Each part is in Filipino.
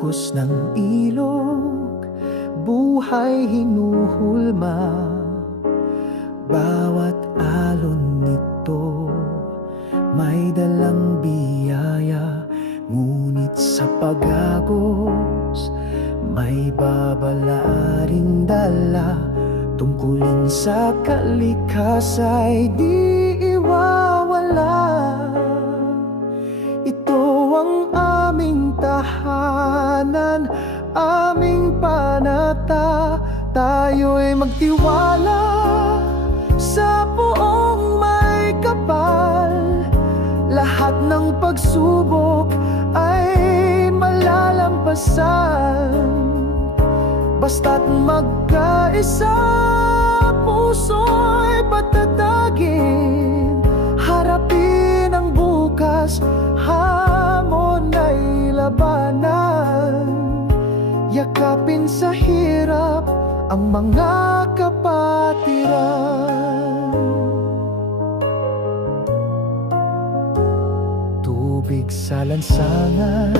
agos ng ilog, buhay hinuhulma. Bawat alon nito may dalang biyaya, ngunit sa pag-agos may babala ring dala. Tungkulin sa kalikasa'y di iwawala. Ito ang aming tahanan, aming panata. Tayo'y magtiwala sa buong may kapal. Lahat ng pagsubok ay malalampasan, basta't magkaisa, puso'y patatagin. Harapin ang bukas, hamon ay labanan. Yakapin sa hirap ang mga kapatiran. Tubig sa lansangan,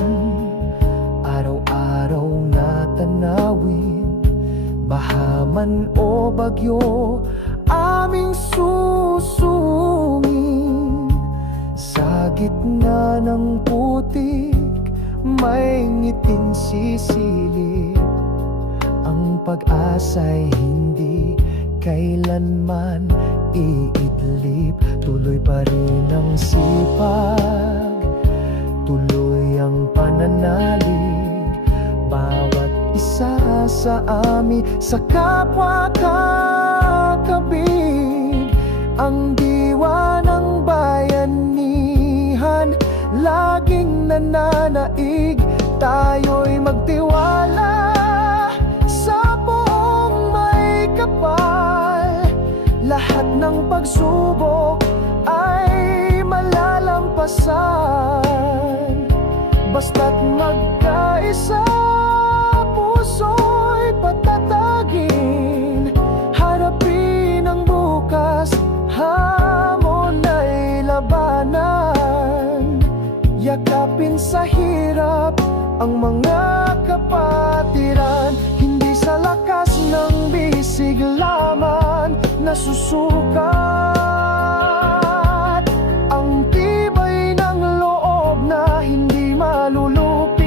araw-araw na tanawin. Baha man o bagyo, aming susungin. Sa gitna ng putik, may ngiting sisilip. Ang pag-asa'y hindi kailanman iidlip. Tuloy pa rin ang sipag, tuloy ang pananalig. Bawat isa sa amin sa kapwa kakabig. Ang diwa ng bayanihan laging nananaig. Tayo'y magtiwala sa buong may kapal. Lahat ng pagsubok ay malalampasan, basta't magkaisa, puso'y patatagin. Harapin ang bukas, hamon ay labanan. Yakapin sa hirap ang mga kapatiran. Hindi sa lakas ng bisig lamang nasusukat ang tibay ng loob na hindi malulupig.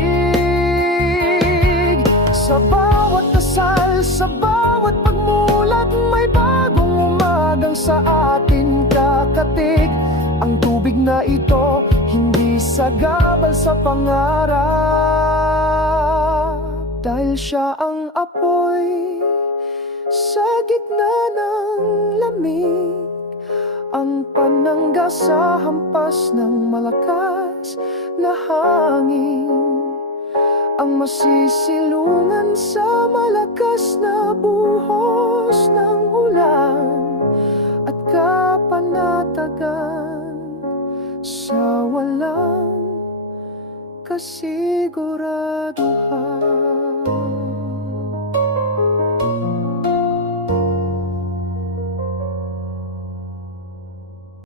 Sa bawat dasal, sa bawat pagmulat, may bagong umagang sa atin kakatig. Ang tubig na ito, hindi sagabal sa pangarap, dahil siya ang apoy sa gitna ng lamig. Ang panangga sa hampas ng malakas na hangin. Ang masisilungan